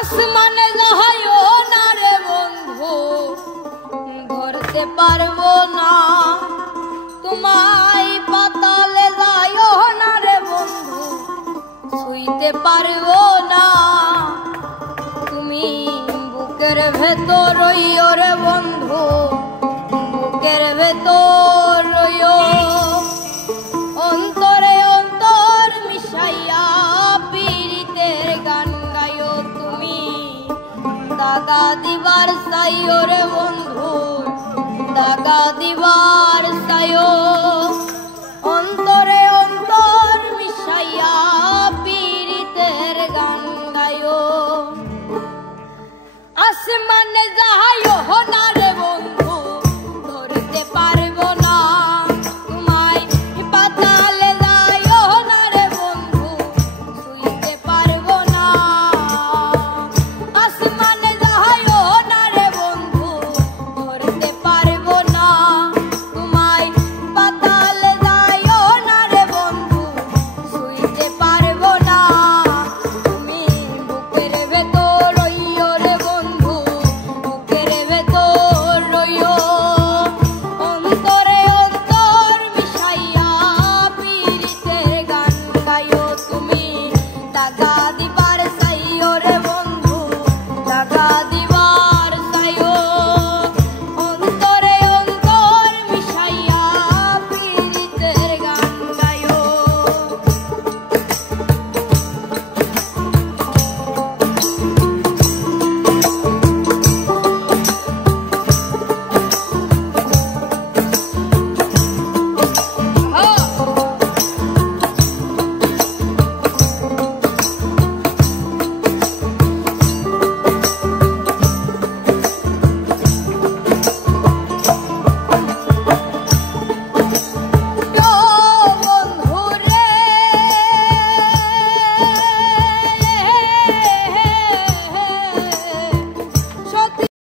আসমানে যাইও না রে বন্ধু, ধরতে পারবো না তোমায়। পাতালে যাইও না রে বন্ধু, ছুঁইতে পারবো না। তুমি বুকের ভেতর রইও রে বন্ধু, বুকের ভেতর রইও। অন্তরে অন্তর মিশাইয়া পীড়িতের গান গাইও তুমি। দাগা দিবার চাইও রে বন্ধু, দাগা দিবার চাইও।